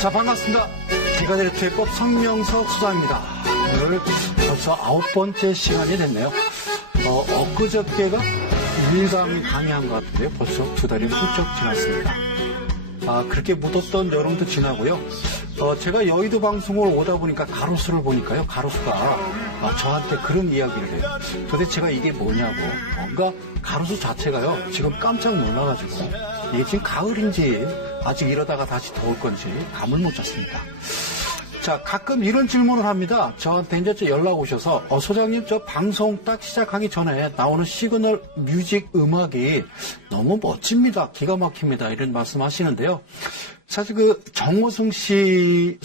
자, 반갑습니다. 기가데리투의법 성명석 수사입니다. 오늘 벌써 9번째 시간이 됐네요. 엊그저께가 1강 강의한 것 같은데요. 벌써 2달이 훌쩍 지났습니다. 그렇게 묻었던 여름도 지나고요. 제가 여의도 방송을 오다 보니까 가로수를 보니까요. 가로수가 저한테 그런 이야기를 해요. 도대체가 이게 뭐냐고. 뭔가 가로수 자체가요. 지금 깜짝 놀라가지고 이게 지금 가을인지 아직 이러다가 다시 더울 건지 감을 못 잡습니다. 자, 가끔 이런 질문을 합니다. 저한테 이제 연락 오셔서, 소장님, 저 방송 딱 시작하기 전에 나오는 시그널 뮤직 음악이 너무 멋집니다. 기가 막힙니다. 이런 말씀 하시는데요. 사실 정호승님의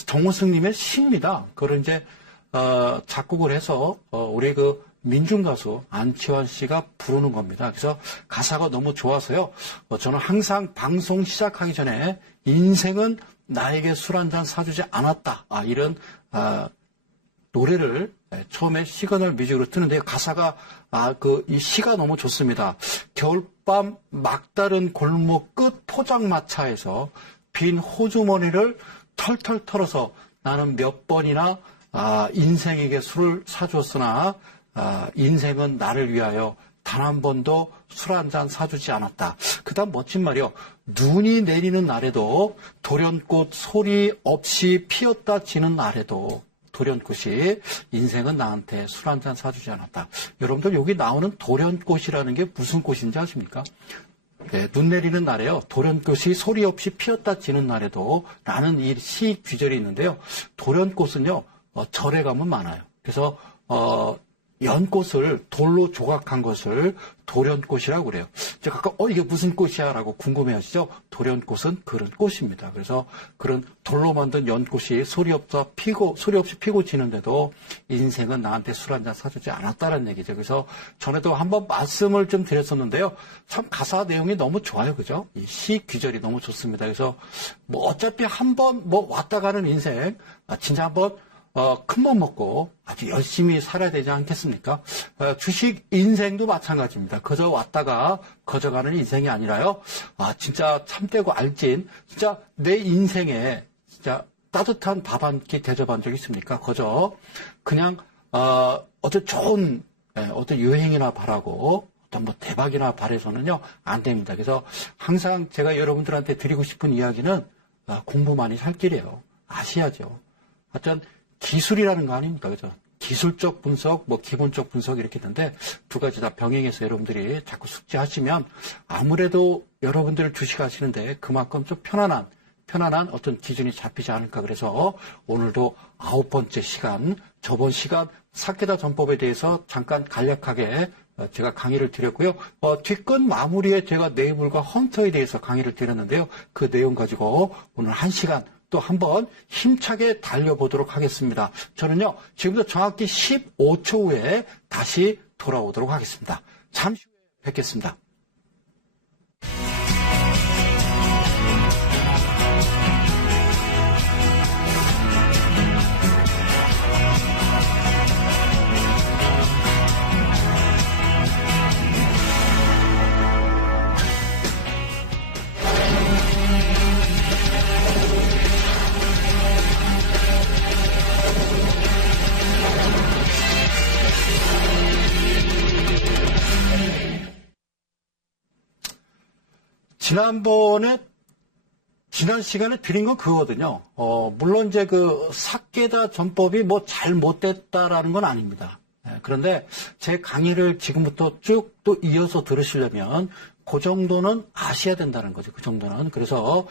시입니다. 그걸 이제, 작곡을 해서, 우리 민중가수 안치환 씨가 부르는 겁니다. 그래서 가사가 너무 좋아서요. 저는 항상 방송 시작하기 전에 인생은 나에게 술 한잔 사주지 않았다. 이런 노래를 처음에 시그널 뮤직으로 트는데요. 가사가 이 시가 너무 좋습니다. 겨울밤 막다른 골목 끝 포장마차에서 빈 호주머니를 털털 털어서 나는 몇 번이나 인생에게 술을 사주었으나 인생은 나를 위하여 단 한 번도 술 한 잔 사주지 않았다. 그 다음 멋진 말이요. 눈이 내리는 날에도 돌연꽃 소리 없이 피었다 지는 날에도 돌연꽃이 인생은 나한테 술 한 잔 사주지 않았다. 여러분들 여기 나오는 돌연꽃이라는 게 무슨 꽃인지 아십니까? 네, 눈 내리는 날에요. 돌연꽃이 소리 없이 피었다 지는 날에도 라는 이 시 귀절이 있는데요. 돌연꽃은요. 절에 가면 많아요. 그래서 연꽃을 돌로 조각한 것을 돌연꽃이라고 그래요. 제가 아까 이게 무슨 꽃이야 라고 궁금해하시죠? 돌연꽃은 그런 꽃입니다. 그래서 그런 돌로 만든 연꽃이 소리 없이 피고 지는데도 인생은 나한테 술 한잔 사주지 않았다는 얘기죠. 그래서 전에도 한번 말씀을 좀 드렸었는데요. 참 가사 내용이 너무 좋아요. 그죠? 이 시 귀절이 너무 좋습니다. 그래서 어차피 한번 왔다 가는 인생, 진짜 한번 큰맘 먹고 아주 열심히 살아야 되지 않겠습니까? 주식 인생도 마찬가지입니다. 그저 왔다가 거저가는 인생이 아니라요. 진짜 참되고 알찐, 진짜 내 인생에 진짜 따뜻한 밥 한 끼 대접한 적 있습니까? 그저 그냥 어떤 좋은 어떤 유행이나 바라고 어떤 대박이나 바래서는요 안 됩니다. 그래서 항상 제가 여러분들한테 드리고 싶은 이야기는 공부 많이 살 길이에요. 아셔야죠. 하여튼 기술이라는 거 아닙니까? 그죠? 기술적 분석, 기본적 분석 이렇게 있는데 두 가지 다 병행해서 여러분들이 자꾸 숙지하시면 아무래도 여러분들 주식하시는데 그만큼 좀 편안한 어떤 기준이 잡히지 않을까. 그래서 오늘도 9번째 시간, 저번 시간 사케다 전법에 대해서 잠깐 간략하게 제가 강의를 드렸고요. 뒷끝 마무리에 제가 네이블과 헌터에 대해서 강의를 드렸는데요. 그 내용 가지고 오늘 1시간 또 한번 힘차게 달려보도록 하겠습니다. 저는요, 지금부터 정확히 15초 후에 다시 돌아오도록 하겠습니다. 잠시 후에 뵙겠습니다. 지난 시간에 드린 건 그거거든요. 물론 이제 사케다 전법이 잘못됐다라는 건 아닙니다. 그런데 제 강의를 지금부터 쭉 또 이어서 들으시려면 그 정도는 아셔야 된다는 거죠. 그 정도는. 그래서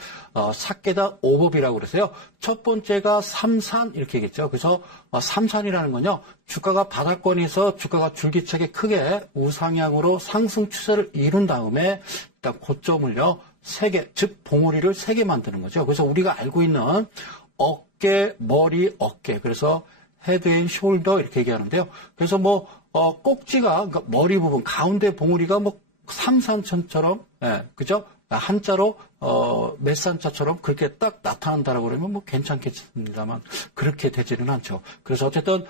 사케다 5법이라고 그래서요. 첫 번째가 삼산 이렇게 얘기했죠. 그래서 삼산이라는 건요. 주가가 바닥권에서 주가가 줄기차게 크게 우상향으로 상승 추세를 이룬 다음에 일단 고점을요. 3개, 즉 봉우리를 3개 만드는 거죠. 그래서 우리가 알고 있는 어깨, 머리, 어깨. 그래서 헤드 앤 숄더 이렇게 얘기하는데요. 그래서 꼭지가 그러니까 머리 부분 가운데 봉우리가 삼산천처럼 그죠? 한자로 메산자처럼 그렇게 딱 나타난다라고 그러면 괜찮겠습니다만 그렇게 되지는 않죠. 그래서 어쨌든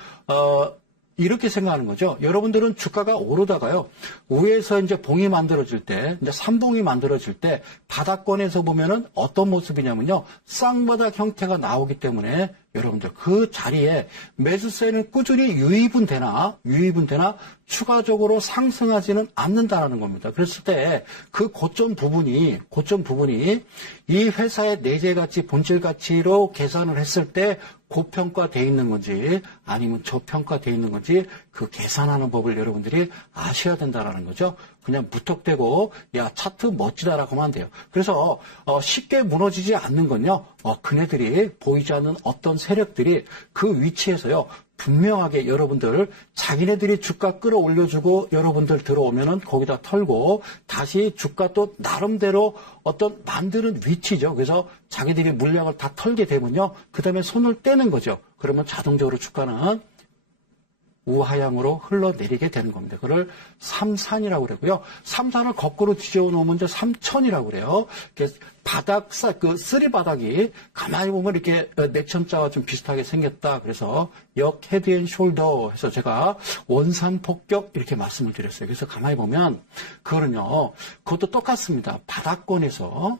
이렇게 생각하는 거죠. 여러분들은 주가가 오르다가요, 위에서 이제 봉이 만들어질 때, 이제 삼봉이 만들어질 때, 바닥권에서 보면은 어떤 모습이냐면요, 쌍바닥 형태가 나오기 때문에 여러분들 그 자리에 매수세는 꾸준히 유입은 되나 추가적으로 상승하지는 않는다라는 겁니다. 그랬을 때 그 고점 부분이 이 회사의 내재 가치, 본질 가치로 계산을 했을 때 고평가되어 있는 건지 아니면 저평가되어 있는 건지 그 계산하는 법을 여러분들이 아셔야 된다라는 거죠. 그냥 무턱대고 야 차트 멋지다라고 하면 안 돼요. 그래서 쉽게 무너지지 않는 건요. 그네들이 보이지 않는 어떤 세력들이 그 위치에서요. 분명하게 여러분들 자기네들이 주가 끌어올려주고 여러분들 들어오면은 거기다 털고 다시 주가 또 나름대로 어떤 만드는 위치죠. 그래서 자기들이 물량을 다 털게 되면요. 그 다음에 손을 떼는 거죠. 그러면 자동적으로 주가는 우하향으로 흘러내리게 되는 겁니다. 그걸 삼산이라고 그러고요. 삼산을 거꾸로 뒤집어 놓으면 이제 삼천이라고 그래요. 그 쓰리 바닥이 가만히 보면 이렇게 내천자와 좀 비슷하게 생겼다. 그래서 역 헤드 앤 숄더 해서 제가 원산 폭격 이렇게 말씀을 드렸어요. 그래서 가만히 보면 그거는요. 그것도 똑같습니다. 바닥권에서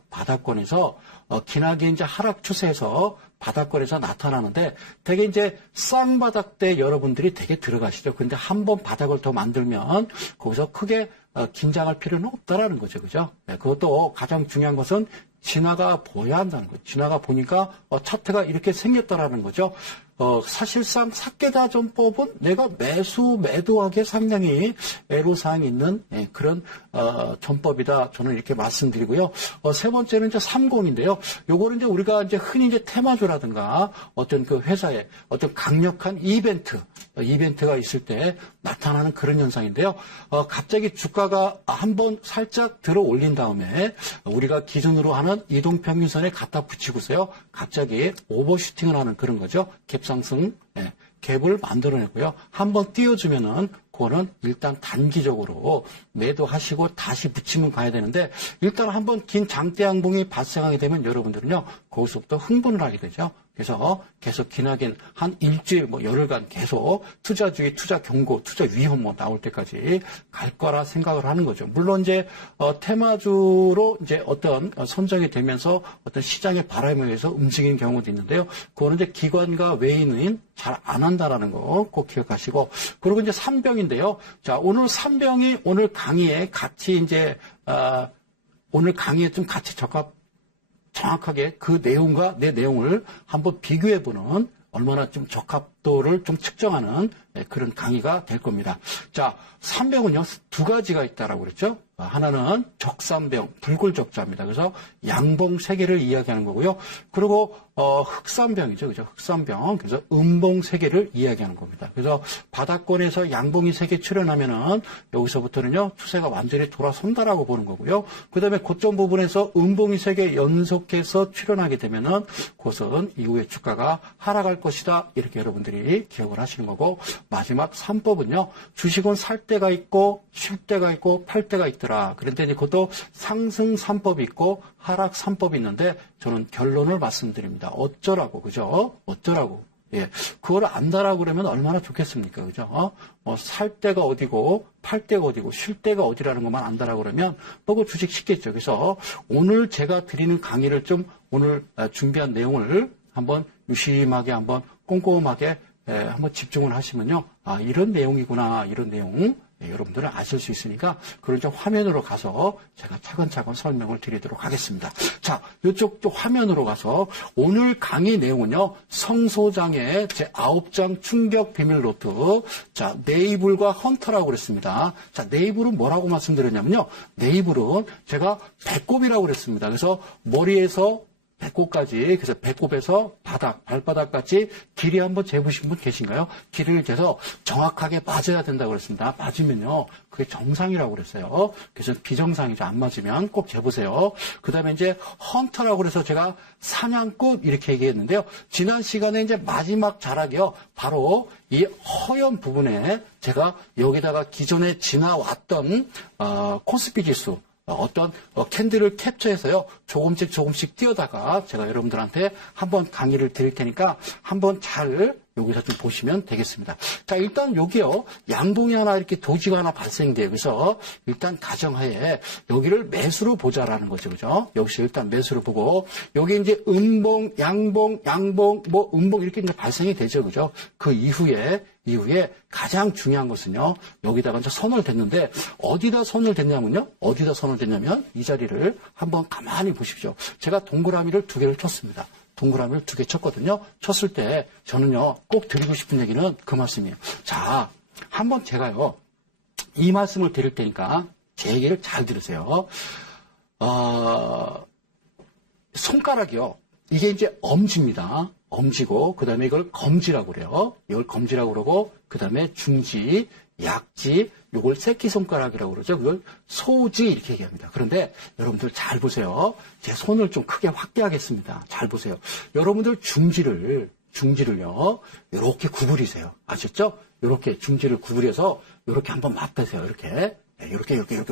기나긴 이제 하락 추세에서 바닥권에서 나타나는데 되게 이제 쌍바닥 때 여러분들이 되게 들어가시죠. 근데 한 번 바닥을 더 만들면 거기서 크게 긴장할 필요는 없다라는 거죠. 그죠? 네, 그것도 가장 중요한 것은 진화가 보여야 한다는 거죠. 진화가 보니까 차트가 이렇게 생겼다라는 거죠. 사실상 사케다 전법은 내가 매도하기에 상당히 애로사항이 있는 그런 전법이다. 저는 이렇게 말씀드리고요. 세 번째는 이제 30인데요. 요거는 이제 우리가 이제 흔히 이제 테마주라든가 어떤 그 회사에 어떤 강력한 이벤트가 있을 때 나타나는 그런 현상인데요. 갑자기 주가가 한번 살짝 들어 올린 다음에 우리가 기준으로 하는 이동평균선에 갖다 붙이고서요. 갑자기 오버슈팅을 하는 그런 거죠. 갭상승, 갭을 만들어내고요. 한번 띄워주면은 그거는 일단 단기적으로 매도하시고 다시 붙이면 가야 되는데 일단 한번 긴 장대 양봉이 발생하게 되면 여러분들은요. 거기서부터 흥분을 하게 되죠. 그래서 계속 기나긴 한 일주일 열흘간 계속 투자주의, 투자 경고, 투자 위험 나올 때까지 갈 거라 생각을 하는 거죠. 물론 이제 테마주로 이제 어떤 선정이 되면서 어떤 시장의 바람에 의해서 움직이는 경우도 있는데요. 그거는 이제 기관과 외인은 잘 안 한다라는 거 꼭 기억하시고 그리고 이제 산병인데요. 자, 오늘 산병이 오늘 강의에 같이 이제 오늘 강의에 좀 같이 정확하게 그 내용과 내 내용을 한번 비교해보는 얼마나 좀 적합도를 좀 측정하는 그런 강의가 될 겁니다. 자, 산병은요, 두 가지가 있다라고 그랬죠. 하나는 적산병, 불굴적자입니다. 그래서 양봉 세 개를 이야기하는 거고요. 그리고 흑산병이죠. 그죠? 흑산병. 그래서 음봉 세 개를 이야기하는 겁니다. 그래서 바닥권에서 양봉이 세 개 출현하면은 여기서부터는요, 추세가 완전히 돌아선다라고 보는 거고요. 그 다음에 고점 부분에서 음봉이 세 개 연속해서 출현하게 되면은 그것은 이후에 주가가 하락할 것이다. 이렇게 여러분들이 기억을 하시는 거고, 마지막 3법은요, 주식은 살 때가 있고, 쉴 때가 있고, 팔 때가 있더라. 그런데 이제 그것도 상승 3법이 있고, 하락 3법이 있는데, 저는 결론을 말씀드립니다. 어쩌라고, 그죠? 어쩌라고. 예. 그걸 안다라고 그러면 얼마나 좋겠습니까? 그죠? 살 때가 어디고, 팔 때가 어디고, 쉴 때가 어디라는 것만 안다라고 그러면, 그 주식 쉽겠죠. 그래서 오늘 제가 드리는 강의를 좀, 오늘 준비한 내용을 한번 유심하게 한번 꼼꼼하게 한번 집중을 하시면요. 아, 이런 내용이구나, 이런 내용. 여러분들은 아실 수 있으니까 그런 좀 화면으로 가서 제가 차근차근 설명을 드리도록 하겠습니다. 자, 이쪽 화면으로 가서 오늘 강의 내용은요. 성소장의 제 9장 충격 비밀 노트. 자, 네이블과 헌터라고 그랬습니다. 자, 네이블은 뭐라고 말씀드렸냐면요. 네이블은 제가 배꼽이라고 그랬습니다. 그래서 머리에서 배꼽까지, 그래서 배꼽에서 발바닥까지 길이 한번 재보신 분 계신가요? 길이를 재서 정확하게 맞아야 된다고 그랬습니다. 맞으면요, 그게 정상이라고 그랬어요. 그래서 비정상이죠. 안 맞으면 꼭 재보세요. 그 다음에 이제 헌터라고 그래서 제가 사냥꾼 이렇게 얘기했는데요. 지난 시간에 이제 마지막 자락이요. 바로 이 허연 부분에 제가 여기다가 기존에 지나왔던 코스피 지수, 어떤 캔들을 캡처해서요. 조금씩 띄어다가 제가 여러분들한테 한번 강의를 드릴 테니까 한번 잘 여기서 좀 보시면 되겠습니다. 자, 일단 여기요. 양봉이 하나 이렇게 도지가 하나 발생돼요. 그래서 일단 가정하에 여기를 매수로 보자라는 거죠. 그죠? 여기서 일단 매수로 보고 여기 이제 음봉, 양봉, 뭐 음봉 이렇게 이제 발생이 되죠. 그죠? 그 이후에 가장 중요한 것은요. 여기다가 이제 선을 댔는데 어디다 선을 댔냐면요. 이 자리를 한번 가만히 보십시오. 제가 동그라미를 2개를 쳤습니다. 동그라미를 2개 쳤거든요. 쳤을 때 저는요. 꼭 드리고 싶은 얘기는 그 말씀이에요. 자, 한번 제가요. 이 말씀을 드릴 테니까 제 얘기를 잘 들으세요. 손가락이요. 이게 이제 엄지입니다. 엄지고 그다음에 이걸 검지라고 그래요. 이걸 검지라고 그러고 그다음에 중지, 약지, 이걸 새끼손가락이라고 그러죠. 그걸 소지 이렇게 얘기합니다. 그런데 여러분들 잘 보세요. 제 손을 좀 크게 확대하겠습니다. 잘 보세요. 여러분들 중지를요. 이렇게 구부리세요. 아셨죠? 이렇게 중지를 구부려서 이렇게 한번 맞대세요. 이렇게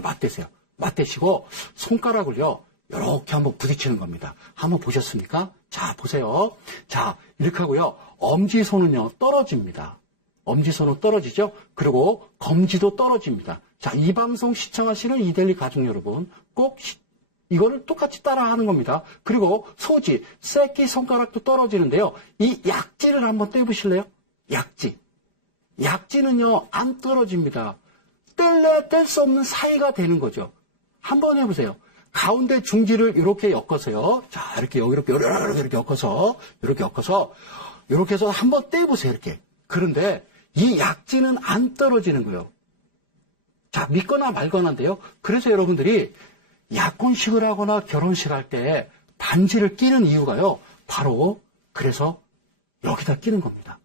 맞대세요. 맞대시고 손가락을요. 이렇게 한번 부딪히는 겁니다. 한번 보셨습니까? 자, 보세요. 자, 이렇게 하고요. 엄지손은요, 떨어집니다. 엄지손은 떨어지죠? 그리고 검지도 떨어집니다. 자, 이 방송 시청하시는 이데일리 가족 여러분, 꼭 이거를 똑같이 따라 하는 겁니다. 그리고 소지, 새끼 손가락도 떨어지는데요. 이 약지를 한번 떼보실래요? 약지는요, 안 떨어집니다. 뗄래야 뗄 수 없는 사이가 되는 거죠. 한번 해보세요. 가운데 중지를 이렇게 엮어서요. 자, 이렇게 이렇게 엮어서, 이렇게 해서 한번 떼보세요. 이렇게. 그런데 이 약지는 안 떨어지는 거예요. 자, 믿거나 말거나인데요. 그래서 여러분들이 약혼식을 하거나 결혼식 할 때 반지를 끼는 이유가요. 바로 그래서 여기다 끼는 겁니다.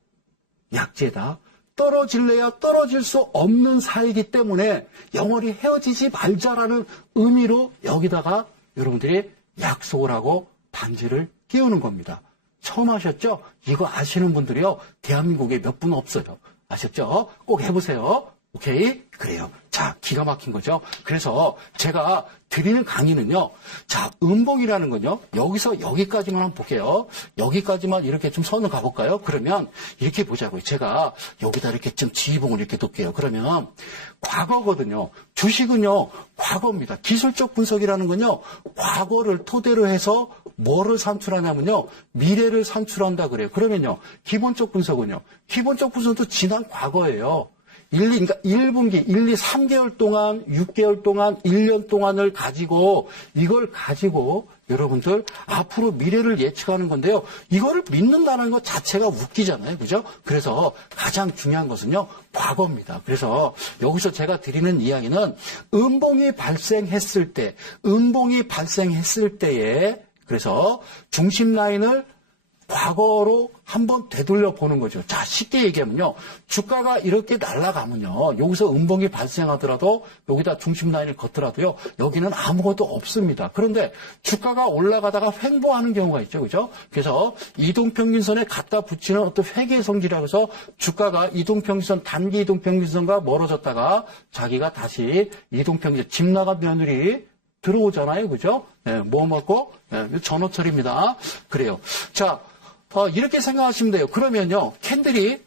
약지에다. 떨어질래야 떨어질 수 없는 사이이기 때문에 영원히 헤어지지 말자라는 의미로 여기다가 여러분들이 약속을 하고 반지를 끼우는 겁니다. 처음 하셨죠? 이거 아시는 분들이요. 대한민국에 몇 분 없어요. 아셨죠? 꼭 해보세요. 오케이? 그래요. 자, 기가 막힌 거죠. 그래서 제가 드리는 강의는요. 자, 음봉이라는 건요. 여기서 여기까지만 한번 볼게요. 여기까지만 이렇게 좀 선을 가볼까요? 그러면 이렇게 보자고요. 제가 여기다 이렇게 좀 지휘봉을 이렇게 놓을게요. 그러면 과거거든요. 주식은요. 과거입니다. 기술적 분석이라는 건요. 과거를 토대로 해서 뭐를 산출하냐면요. 미래를 산출한다 그래요. 그러면요. 기본적 분석은요. 기본적 분석도 지난 과거예요. 그러니까 1분기, 1, 2, 3개월 동안, 6개월 동안, 1년 동안을 가지고, 이걸 가지고 여러분들 앞으로 미래를 예측하는 건데요. 이거를 믿는다는 것 자체가 웃기잖아요. 그죠? 그래서 가장 중요한 것은요. 과거입니다. 그래서 여기서 제가 드리는 이야기는 음봉이 발생했을 때에 그래서 중심 라인을 과거로 한번 되돌려 보는 거죠. 자, 쉽게 얘기하면요. 주가가 이렇게 날아가면요. 여기서 음봉이 발생하더라도 여기다 중심 라인을 걷더라도요. 여기는 아무것도 없습니다. 그런데 주가가 올라가다가 횡보하는 경우가 있죠. 그죠? 그래서 이동평균선에 갖다 붙이는 어떤 회귀의 성질이라고 해서 주가가 이동평균선, 단기 이동평균선과 멀어졌다가 자기가 다시 이동평균선, 집 나간 며느리 들어오잖아요. 그죠? 네, 뭐 먹고? 네, 전호철입니다. 그래요. 자, 이렇게 생각하시면 돼요. 그러면요, 캔들이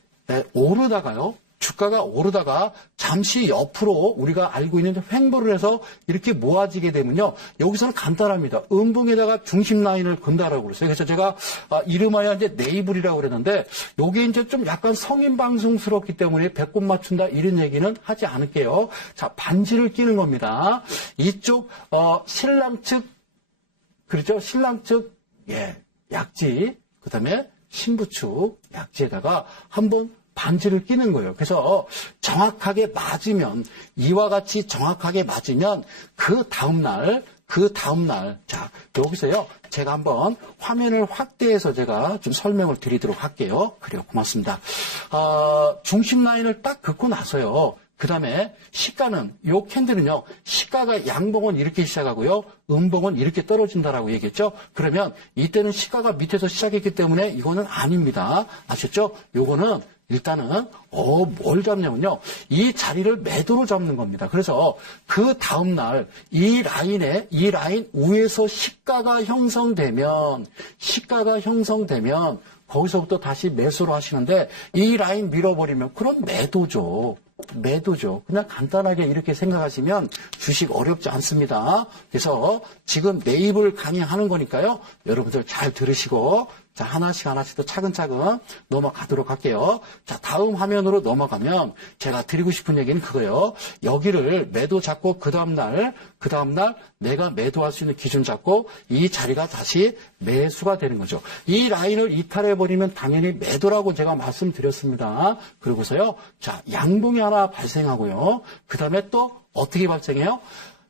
오르다가요, 주가가 오르다가 잠시 옆으로 우리가 알고 있는 횡보를 해서 이렇게 모아지게 되면요, 여기서는 간단합니다. 음봉에다가 중심 라인을 건다라고 그랬어요. 그래서 제가 이름하여 이제 네이블이라고 그랬는데, 요게 이제 좀 약간 성인 방송스럽기 때문에 배꼽 맞춘다 이런 얘기는 하지 않을게요. 자, 반지를 끼는 겁니다. 이쪽 신랑 측, 그렇죠? 신랑 측, 약지. 그 다음에 신부 측 약지에다가 한번 반지를 끼는 거예요. 그래서 정확하게 맞으면, 이와 같이 정확하게 맞으면 그 다음날, 자, 여기서요, 제가 한번 화면을 확대해서 제가 좀 설명을 드리도록 할게요. 그래요. 고맙습니다. 중심 라인을 딱 긋고 나서요. 그 다음에 시가는, 요 캔들은요, 시가가 양봉은 이렇게 시작하고요, 음봉은 이렇게 떨어진다라고 얘기했죠? 그러면 이때는 시가가 밑에서 시작했기 때문에 이거는 아닙니다. 아셨죠? 요거는 일단은 뭘 잡냐면요. 이 자리를 매도로 잡는 겁니다. 그래서 그 다음 날 이 라인 위에서 시가가 형성되면 거기서부터 다시 매수를 하시는데 이 라인 밀어버리면 그럼 매도죠. 그냥 간단하게 이렇게 생각하시면 주식 어렵지 않습니다. 그래서 지금 매입을 강의하는 거니까요. 여러분들 잘 들으시고 자, 하나씩 더 차근차근 넘어가도록 할게요. 자, 다음 화면으로 넘어가면 제가 드리고 싶은 얘기는 그거예요. 여기를 매도 잡고 그 다음날 내가 매도할 수 있는 기준 잡고 이 자리가 다시 매수가 되는 거죠. 이 라인을 이탈해버리면 당연히 매도라고 제가 말씀드렸습니다. 그리고서요. 자, 양봉이 하나 발생하고요. 그 다음에 또 어떻게 발생해요?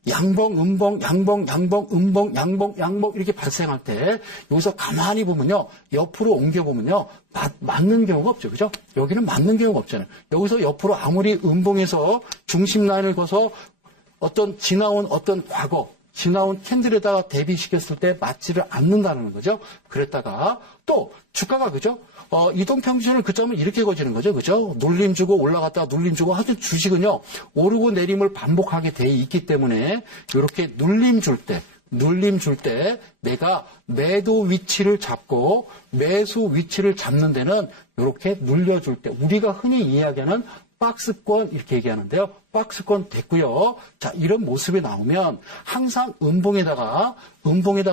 양봉, 음봉, 양봉, 음봉, 양봉 이렇게 발생할 때 여기서 가만히 보면요. 옆으로 옮겨보면요. 맞는 경우가 없죠. 그죠? 여기는 맞는 경우가 없잖아요. 여기서 옆으로 아무리 음봉에서 중심 라인을 거서 지나온 캔들에다가 대비시켰을 때 맞지를 않는다는 거죠. 그랬다가 또 주가가 그죠? 이동평균선을 그점은 이렇게 그어지는 거죠. 그죠? 눌림 주고 올라갔다가 눌림 주고 하여튼 주식은요. 오르고 내림을 반복하게 돼 있기 때문에 이렇게 눌림 줄 때 내가 매도 위치를 잡고 매수 위치를 잡는 데는 이렇게 눌려줄 때 우리가 흔히 이야기하는 박스권 이렇게 얘기하는데요. 박스권 됐고요. 자, 이런 모습이 나오면 항상 음봉에다가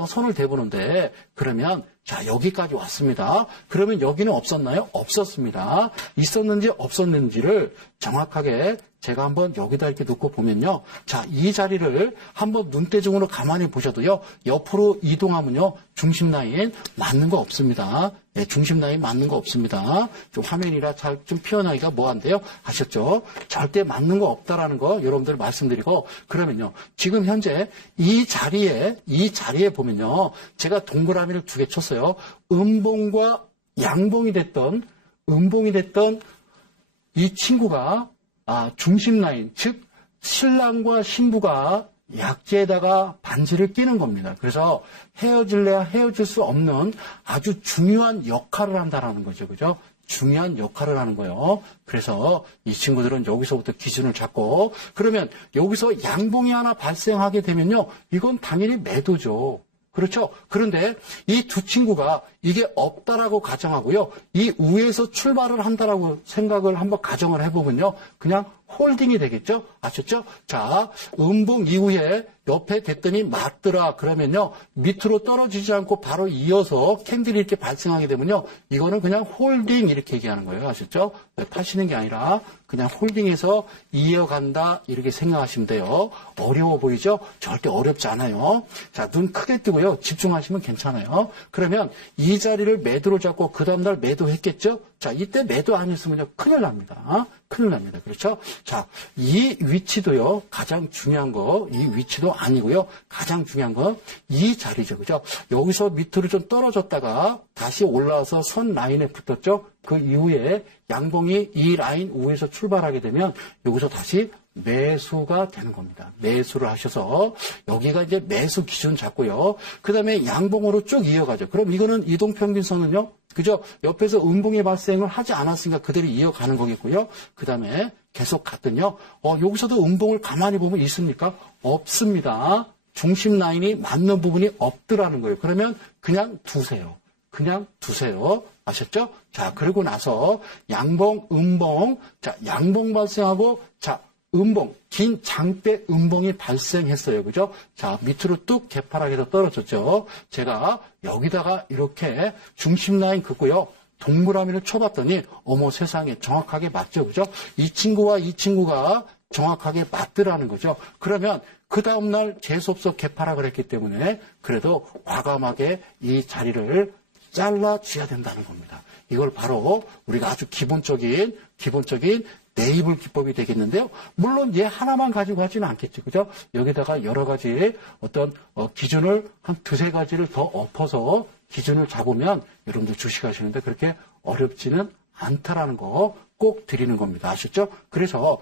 손을 대보는데 그러면 자, 여기까지 왔습니다. 그러면 여기는 없었나요? 없었습니다. 있었는지 없었는지를 정확하게 제가 한번 여기다 이렇게 놓고 보면요. 자, 이 자리를 한번 눈대중으로 가만히 보셔도요. 옆으로 이동하면요. 중심 라인 맞는 거 없습니다. 네, 중심 라인 맞는 거 없습니다. 좀 화면이라 잘 좀 표현하기가 뭐한데요. 아셨죠? 절대 맞는 거 없다라는 거 여러분들 말씀드리고 그러면요. 지금 현재 이 자리에 보면요. 제가 동그라미를 2개 쳤어요. 음봉과 양봉이 됐던 이 친구가 중심 라인, 즉 신랑과 신부가 약지에다가 반지를 끼는 겁니다. 그래서 헤어질래야 헤어질 수 없는 아주 중요한 역할을 한다라는 거죠. 그죠? 중요한 역할을 하는 거예요. 그래서 이 친구들은 여기서부터 기준을 잡고 그러면 여기서 양봉이 하나 발생하게 되면요. 이건 당연히 매도죠. 그렇죠? 그런데 이 두 친구가 이게 없다라고 가정하고요. 이 위에서 출발을 한다라고 생각을 한번 가정을 해보면요. 그냥 홀딩이 되겠죠? 아셨죠? 자, 음봉 이후에 옆에 됐더니 맞더라. 그러면요. 밑으로 떨어지지 않고 바로 이어서 캔들이 이렇게 발생하게 되면요. 이거는 그냥 홀딩 이렇게 얘기하는 거예요. 아셨죠? 파시는 게 아니라 그냥 홀딩해서 이어간다 이렇게 생각하시면 돼요. 어려워 보이죠? 절대 어렵지 않아요. 자, 눈 크게 뜨고요. 집중하시면 괜찮아요. 그러면 이 자리를 매도로 잡고 그 다음날 매도했겠죠? 자, 이때 매도 안 했으면요. 큰일 납니다. 큰일 납니다. 그렇죠? 자, 이 위치도요. 가장 중요한 거, 이 위치도 아니고요. 가장 중요한 건 이 자리죠. 그죠? 여기서 밑으로 좀 떨어졌다가 다시 올라와서 선 라인에 붙었죠? 그 이후에 양봉이 이 라인 위에서 출발하게 되면 여기서 다시 매수가 되는 겁니다. 매수를 하셔서 여기가 이제 매수 기준 잡고요. 그 다음에 양봉으로 쭉 이어가죠. 그럼 이거는 이동평균선은요. 그죠? 옆에서 음봉이 발생을 하지 않았으니까 그대로 이어가는 거겠고요. 그 다음에 계속 갔더니요. 여기서도 음봉을 가만히 보면 있습니까? 없습니다. 중심 라인이 맞는 부분이 없더라는 거예요. 그러면 그냥 두세요. 아셨죠? 자, 그러고 나서 양봉, 음봉. 자, 양봉 발생하고, 자, 음봉, 긴 장대 음봉이 발생했어요. 그죠? 자, 밑으로 뚝 개파락해서 떨어졌죠. 제가 여기다가 이렇게 중심 라인 긋고요. 동그라미를 쳐봤더니, 어머 세상에 정확하게 맞죠. 그죠? 이 친구가 정확하게 맞더라는 거죠. 그러면 그 다음날 재수없어 개파락을 했기 때문에 그래도 과감하게 이 자리를 잘라줘야 된다는 겁니다. 이걸 바로 우리가 아주 기본적인 네이블 기법이 되겠는데요. 물론 얘 하나만 가지고 하지는 않겠죠. 그죠? 여기다가 여러 가지 어떤 기준을 한 2-3가지를 더 엎어서 기준을 잡으면 여러분들 주식하시는데 그렇게 어렵지는 않다라는 거 꼭 드리는 겁니다. 아셨죠? 그래서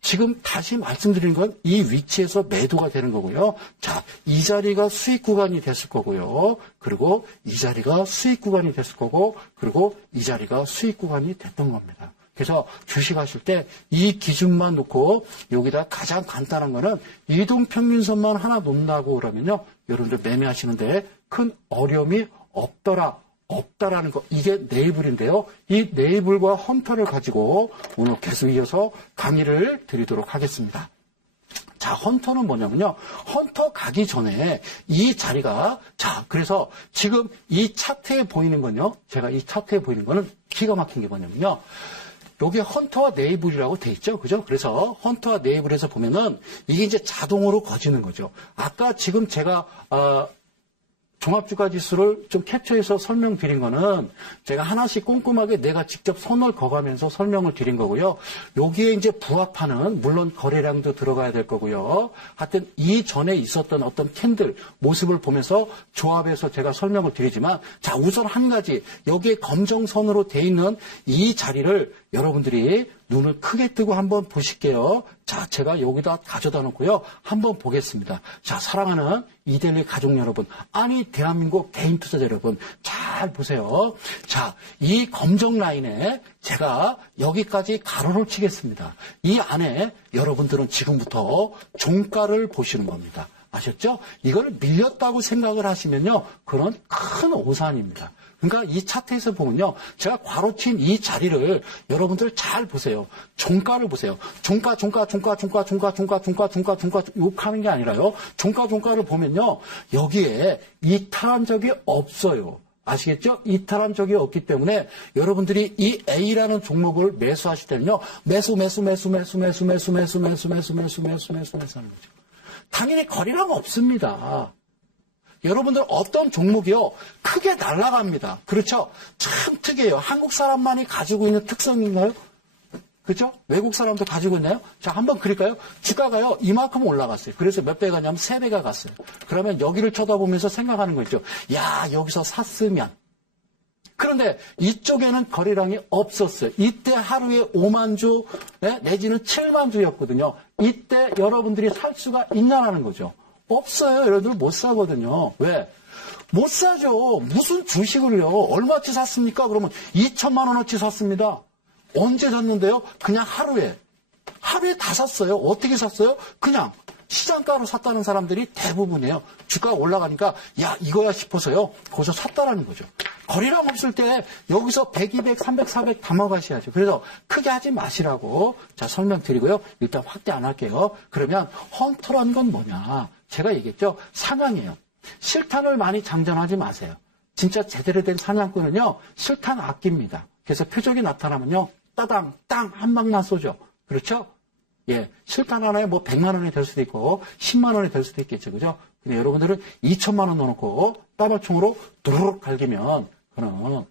지금 다시 말씀드리는 건 이 위치에서 매도가 되는 거고요. 자, 이 자리가 수익 구간이 됐을 거고요. 그리고 이 자리가 수익 구간이 됐을 거고, 그리고 이 자리가 수익 구간이 됐던 겁니다. 그래서 주식하실 때 이 기준만 놓고 여기다 가장 간단한 거는 이동평균선만 하나 놓는다고 그러면요. 여러분들 매매하시는데 큰 어려움이 없다라는 거. 이게 네이블인데요. 이 네이블과 헌터를 가지고 오늘 계속 이어서 강의를 드리도록 하겠습니다. 자, 헌터는 뭐냐면요. 헌터 가기 전에 이 자리가, 자, 그래서 지금 이 차트에 보이는 건요. 제가 이 차트에 보이는 거는 기가 막힌 게 뭐냐면요. 여기 헌터와 네이블이라고 돼 있죠. 그죠? 그래서 헌터와 네이블에서 보면은 이게 이제 자동으로 거지는 거죠. 아까 지금 제가, 종합주가 지수를 좀 캡처해서 설명드린 거는 제가 하나씩 꼼꼼하게 내가 직접 손을 거가면서 설명을 드린 거고요. 여기에 이제 부합하는 물론 거래량도 들어가야 될 거고요. 하여튼 이전에 있었던 어떤 캔들 모습을 보면서 조합해서 제가 설명을 드리지만 자, 우선 한 가지 여기에 검정선으로 돼 있는 이 자리를 여러분들이 눈을 크게 뜨고 한번 보실게요. 자, 제가 여기다 가져다 놓고요. 한번 보겠습니다. 자, 사랑하는 이데일리 가족 여러분, 아니 대한민국 개인 투자자 여러분, 잘 보세요. 자, 이 검정 라인에 제가 여기까지 가로를 치겠습니다. 이 안에 여러분들은 지금부터 종가를 보시는 겁니다. 아셨죠? 이걸 밀렸다고 생각을 하시면요. 그건 큰 오산입니다. 그러니까 이 차트에서 보면요. 제가 괄호친 이 자리를 여러분들 잘 보세요. 종가를 보세요. 종가 욕하는 게 아니라요. 종가를 보면요. 여기에 이탈한 적이 없어요. 아시겠죠? 이탈한 적이 없기 때문에 여러분들이 이 A라는 종목을 매수하실 때는요. 매수 하는 거죠. 당연히 거래량 없습니다. 여러분들 어떤 종목이요? 크게 날아갑니다. 그렇죠? 참 특이해요. 한국 사람만이 가지고 있는 특성인가요? 그렇죠? 외국 사람도 가지고 있나요? 자, 한번 그릴까요? 주가가요, 이만큼 올라갔어요. 그래서 몇 배가 냐면 3배가 갔어요. 그러면 여기를 쳐다보면서 생각하는 거 있죠. 야, 여기서 샀으면. 그런데 이쪽에는 거래량이 없었어요. 이때 하루에 5만 주, 내지는 7만 주였거든요. 이때 여러분들이 살 수가 있냐라는 거죠. 없어요. 여러분들 못 사거든요. 왜? 못 사죠. 무슨 주식을요. 얼마치 샀습니까? 그러면 2천만 원어치 샀습니다. 언제 샀는데요? 그냥 하루에. 하루에 다 샀어요. 어떻게 샀어요? 그냥 시장가로 샀다는 사람들이 대부분이에요. 주가가 올라가니까 야 이거야 싶어서요. 거기서 샀다라는 거죠. 거래량 없을 때 여기서 100, 200, 300, 400 담아가셔야죠. 그래서 크게 하지 마시라고 자 설명드리고요. 일단 확대 안 할게요. 그러면 헌터란 건 뭐냐. 제가 얘기했죠. 사냥이에요. 실탄을 많이 장전하지 마세요. 진짜 제대로 된 사냥꾼은요. 실탄 아낍니다. 그래서 표적이 나타나면요. 따당 땅 한 방만 쏘죠. 그렇죠? 예, 실탄 하나에 뭐 100만 원이 될 수도 있고 10만 원이 될 수도 있겠죠. 그죠? 근데 여러분들은 2천만 원 넣어놓고 따발총으로 두루룩 갈기면 그건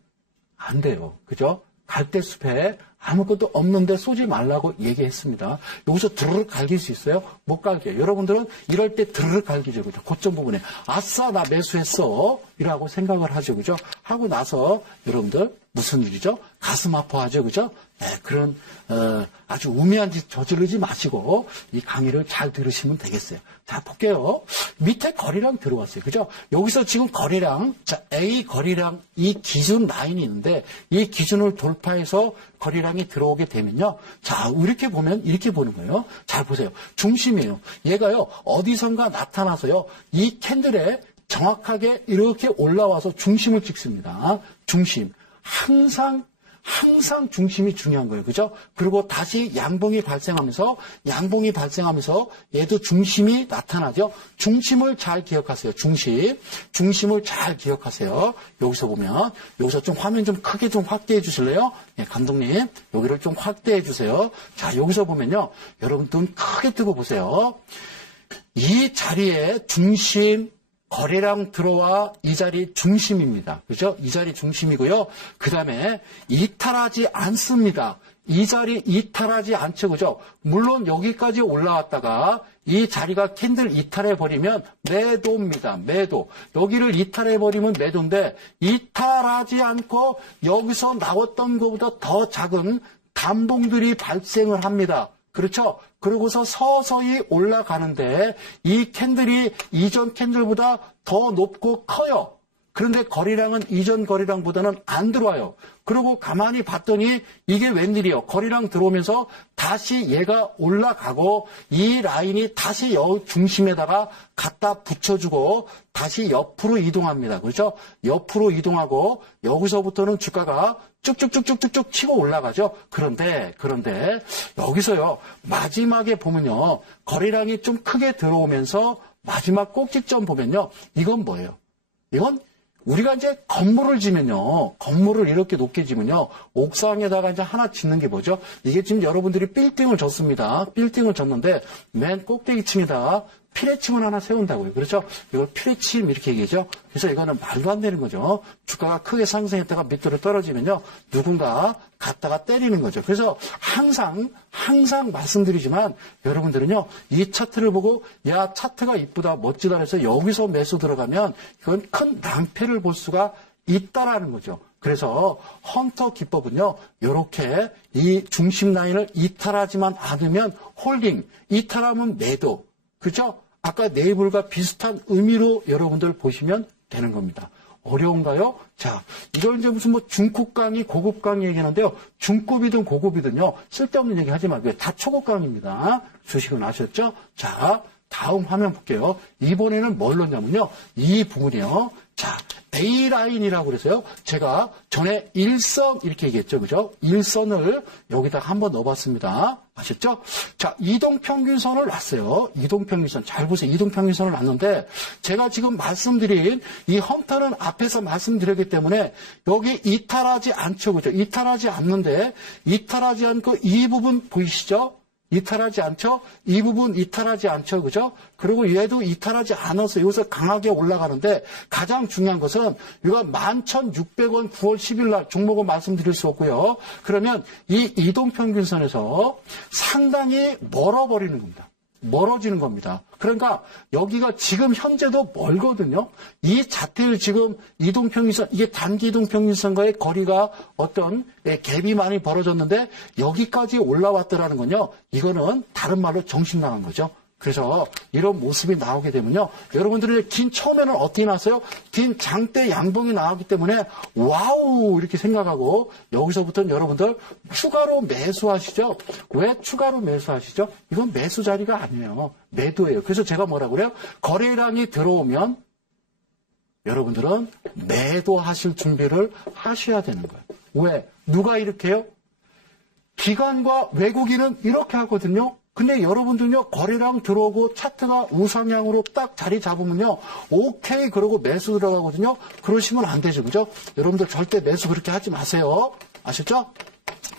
안 돼요. 그죠? 갈대숲에 아무것도 없는데 쏘지 말라고 얘기했습니다. 여기서 드르륵 갈길 수 있어요? 못 갈게요. 여러분들은 이럴 때 드르륵 갈기죠. 그죠? 고점 부분에 아싸 나 매수했어 이라고 생각을 하죠. 그죠? 하고 나서 여러분들 무슨 일이죠? 가슴 아파하죠. 그죠? 네, 그런 아주 우매한 짓 저지르지 마시고 이 강의를 잘 들으시면 되겠어요. 자, 볼게요. 밑에 거래량 들어왔어요. 그죠? 여기서 지금 거래량, 자, A 거래량 이 기준 라인이 있는데 이 기준을 돌파해서 거래량이 들어오게 되면요. 자, 이렇게 보면 이렇게 보는 거예요. 잘 보세요. 중심이에요. 얘가요. 어디선가 나타나서요. 이 캔들에 정확하게 이렇게 올라와서 중심을 찍습니다. 중심. 항상 중심이 중요한 거예요. 그죠? 그리고 다시 양봉이 발생하면서 얘도 중심이 나타나죠. 중심을 잘 기억하세요. 중심을 잘 기억하세요. 여기서 보면 여기서 좀 화면 좀 크게 좀 확대해 주실래요? 네, 감독님 여기를 좀 확대해 주세요. 자, 여기서 보면요. 여러분 눈 크게 뜨고 보세요. 이 자리에 중심 거래량 들어와 이 자리 중심입니다. 그죠? 이 자리 중심이고요. 그 다음에 이탈하지 않습니다. 이 자리 이탈하지 않죠. 그죠? 물론 여기까지 올라왔다가 이 자리가 캔들 이탈해버리면 매도입니다. 매도. 여기를 이탈해버리면 매도인데 이탈하지 않고 여기서 나왔던 것보다 더 작은 단봉들이 발생을 합니다. 그렇죠? 그러고서 서서히 올라가는데 이 캔들이 이전 캔들보다 더 높고 커요. 그런데 거래량은 이전 거래량보다는 안 들어와요. 그리고 가만히 봤더니 이게 웬일이요? 거래량 들어오면서 다시 얘가 올라가고 이 라인이 다시 중심에다가 갖다 붙여주고 다시 옆으로 이동합니다. 그렇죠? 옆으로 이동하고 여기서부터는 주가가 쭉쭉쭉쭉쭉 치고 올라가죠. 그런데 여기서요. 마지막에 보면요. 거래량이 좀 크게 들어오면서 마지막 꼭지점 보면요. 이건 뭐예요? 이건 우리가 이제 건물을 지면요. 건물을 이렇게 높게 지면요. 옥상에다가 이제 하나 짓는 게 뭐죠? 이게 지금 여러분들이 빌딩을 졌습니다. 빌딩을 졌는데 맨 꼭대기층에다가 피레침을 하나 세운다고요. 그렇죠? 이걸 피레침 이렇게 얘기하죠. 그래서 이거는 말도 안 되는 거죠. 주가가 크게 상승했다가 밑으로 떨어지면요. 누군가 갖다가 때리는 거죠. 그래서 항상 말씀드리지만 여러분들은요. 이 차트를 보고 야 차트가 이쁘다 멋지다 해서 여기서 매수 들어가면 이건 큰 낭패를 볼 수가 있다라는 거죠. 그래서 헌터 기법은요. 이렇게 이 중심 라인을 이탈하지만 않으면 홀딩, 이탈하면 매도. 그렇죠? 아까 네이블과 비슷한 의미로 여러분들 보시면 되는 겁니다. 어려운가요? 자, 이걸 이제 무슨 뭐 중급 강의, 고급 강의 얘기하는데요. 중급이든 고급이든요. 쓸데없는 얘기 하지 말고요. 다 초급 강의입니다. 주식은 아셨죠? 자, 다음 화면 볼게요. 이번에는 뭘 넣냐면요. 이 부분이요. 자, A라인이라고 그래서요. 제가 전에 일선 이렇게 얘기했죠. 그죠? 일선을 여기다가 한번 넣어봤습니다. 아셨죠? 자, 이동평균선을 놨어요. 이동평균선. 잘 보세요. 이동평균선을 놨는데 제가 지금 말씀드린 이 헌터는 앞에서 말씀드렸기 때문에 여기 이탈하지 않죠. 그죠? 이탈하지 않는데 이탈하지 않고 이 부분 보이시죠? 이탈하지 않죠? 이 부분 이탈하지 않죠? 그죠? 그리고 얘도 이탈하지 않아서 여기서 강하게 올라가는데 가장 중요한 것은 이거 11,600원 9월 10일 날 종목은 말씀드릴 수 없고요. 그러면 이 이동평균선에서 상당히 멀어버리는 겁니다. 멀어지는 겁니다. 그러니까 여기가 지금 현재도 멀거든요. 이 자태를 지금 이동평균선, 이게 단기 이동평균선과의 거리가 어떤 갭이 많이 벌어졌는데 여기까지 올라왔더라는 건요. 이거는 다른 말로 정신 나간 거죠. 그래서 이런 모습이 나오게 되면요. 여러분들이 긴 처음에는 어떻게 나왔어요? 긴 장대 양봉이 나왔기 때문에 와우 이렇게 생각하고 여기서부터는 여러분들 추가로 매수하시죠. 왜 추가로 매수하시죠? 이건 매수 자리가 아니에요. 매도예요. 그래서 제가 뭐라고 그래요? 거래량이 들어오면 여러분들은 매도하실 준비를 하셔야 되는 거예요. 왜? 누가 이렇게 해요? 기관과 외국인은 이렇게 하거든요. 근데 여러분들요, 거래량 들어오고 차트가 우상향으로 딱 자리 잡으면요, 오케이, 그러고 매수 들어가거든요. 그러시면 안 되죠. 그죠? 여러분들 절대 매수 그렇게 하지 마세요. 아셨죠?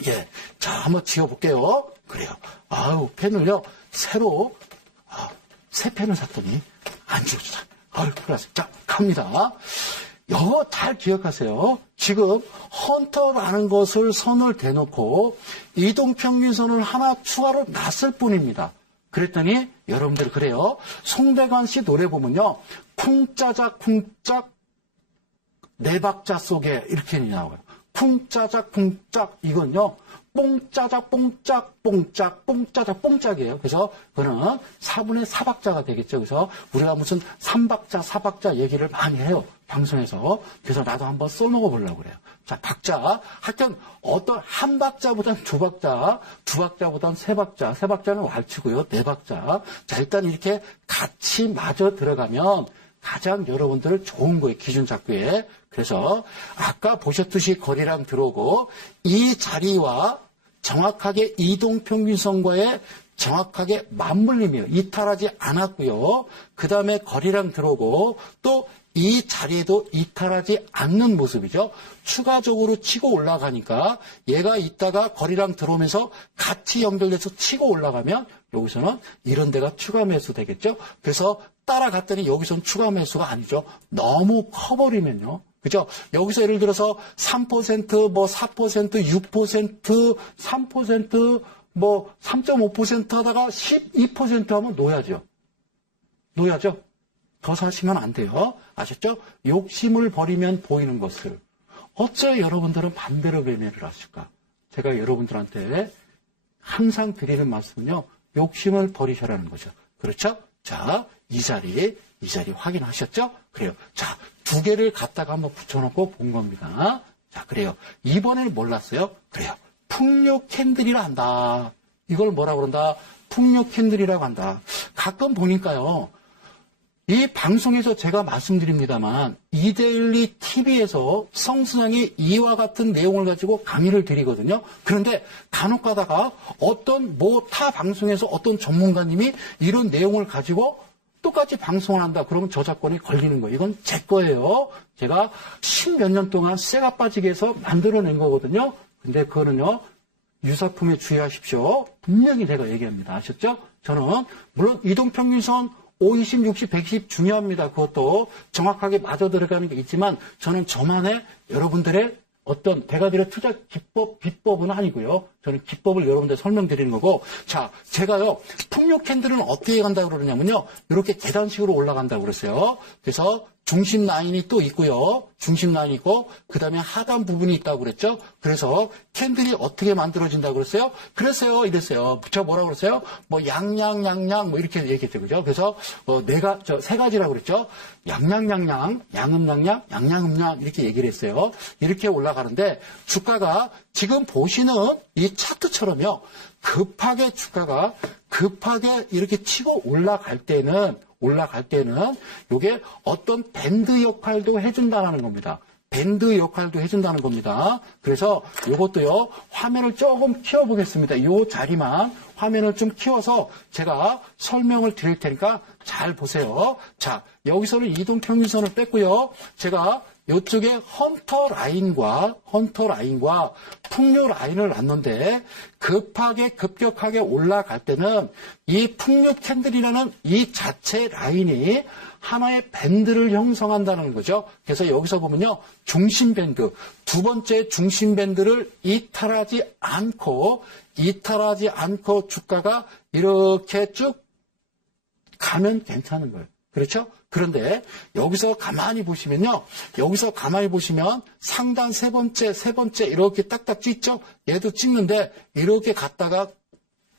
예. 자, 한번 지워볼게요. 그래요. 아유, 펜을요, 새로, 새 펜을 샀더니 안 지워지다. 아유, 큰일 났어요. 자, 갑니다. 이거 잘 기억하세요. 지금 헌터라는 것을 선을 대놓고 이동평균선을 하나 추가로 놨을 뿐입니다. 그랬더니 여러분들 그래요. 송대관 씨 노래 보면요. 쿵짜작 쿵짝 네 박자 속에 이렇게 나와요. 쿵짜작 쿵짝 이건요. 뽕짜작 뽕짝 뽕짝 뽕짜작 뽕짝이에요. 그래서 그거는 4분의 4박자가 되겠죠. 그래서 우리가 무슨 3박자 4박자 얘기를 많이 해요. 방송에서. 그래서 나도 한번 써먹어 보려고 그래요. 자, 박자. 하여튼 어떤 한 박자보단 두 박자, 두 박자보단 세 박자, 세 박자는 왈츠고요. 네 박자. 자, 일단 이렇게 같이 마저 들어가면 가장 여러분들 좋은 거예요. 기준 잡기에. 그래서 아까 보셨듯이 거래량 들어오고 이 자리와 정확하게 이동평균선과의 정확하게 맞물림이에요. 이탈하지 않았고요. 그 다음에 거래량 들어오고 또 이 자리에도 이탈하지 않는 모습이죠. 추가적으로 치고 올라가니까 얘가 있다가 거래량 들어오면서 같이 연결돼서 치고 올라가면 여기서는 이런 데가 추가 매수 되겠죠. 그래서 따라갔더니 여기서는 추가 매수가 아니죠. 너무 커버리면요. 그죠? 여기서 예를 들어서 3%, 뭐 4%, 6%, 3%, 뭐 3.5% 하다가 12% 하면 놓여야죠. 놓여야죠. 더 사시면 안 돼요. 아셨죠? 욕심을 버리면 보이는 것을. 어째 여러분들은 반대로 매매를 하실까? 제가 여러분들한테 항상 드리는 말씀은요, 욕심을 버리셔라는 거죠. 그렇죠? 자, 이 자리 확인하셨죠? 그래요. 자, 두 개를 갖다가 한번 붙여놓고 본 겁니다. 자, 그래요. 이번에는 몰랐어요? 그래요. 풍요 캔들이라 한다. 이걸 뭐라고 그런다? 풍요 캔들이라고 한다. 가끔 보니까요, 이 방송에서 제가 말씀드립니다만 이데일리 TV에서 성수장이 이와 같은 내용을 가지고 강의를 드리거든요. 그런데 간혹 가다가 어떤 타 방송에서 어떤 전문가님이 이런 내용을 가지고 똑같이 방송을 한다. 그러면 저작권이 걸리는 거예요. 이건 제 거예요. 제가 10몇 년 동안 쇠가 빠지게 해서 만들어낸 거거든요. 근데 그거는요, 유사품에 주의하십시오. 분명히 제가 얘기합니다. 아셨죠? 저는 물론 이동평균선 50, 60, 110 중요합니다. 그것도 정확하게 맞아 들어가는 게 있지만 저는 저만의 여러분들의 어떤 대가들의 투자 기법, 비법은 아니고요. 저는 기법을 여러분들 설명드리는 거고. 자, 제가요, 풍요 캔들은 어떻게 간다고 그러냐면요. 이렇게 계단식으로 올라간다고 그랬어요. 그래서 중심 라인이 또 있고요. 중심 라인이 있고, 그 다음에 하단 부분이 있다고 그랬죠. 그래서 캔들이 어떻게 만들어진다고 그랬어요? 그랬어요. 이랬어요. 저 뭐라고 그랬어요? 뭐 양양양양 뭐 이렇게 얘기했죠. 그죠? 그래서 세 가지라고 그랬죠. 양양양양, 양음양양, 양양음양 이렇게 얘기를 했어요. 이렇게 올라가는데 주가가 지금 보시는 이 차트처럼요. 주가가 급하게 이렇게 치고 올라갈 때는 이게 어떤 밴드 역할도 해준다는 겁니다. 밴드 역할도 해준다는 겁니다. 그래서 이것도요, 화면을 조금 키워보겠습니다. 이 자리만 화면을 좀 키워서 제가 설명을 드릴 테니까 잘 보세요. 자, 여기서는 이동평균선을 뺐고요. 제가 이쪽에 헌터 라인과 풍요 라인을 놨는데 급격하게 올라갈 때는 이 풍요 캔들이라는 이 자체 라인이 하나의 밴드를 형성한다는 거죠. 그래서 여기서 보면요. 중심 밴드, 두 번째 중심 밴드를 이탈하지 않고 주가가 이렇게 쭉 가면 괜찮은 거예요. 그렇죠? 그런데 여기서 가만히 보시면 상단 세 번째 이렇게 딱딱 찍죠? 얘도 찍는데 이렇게 갔다가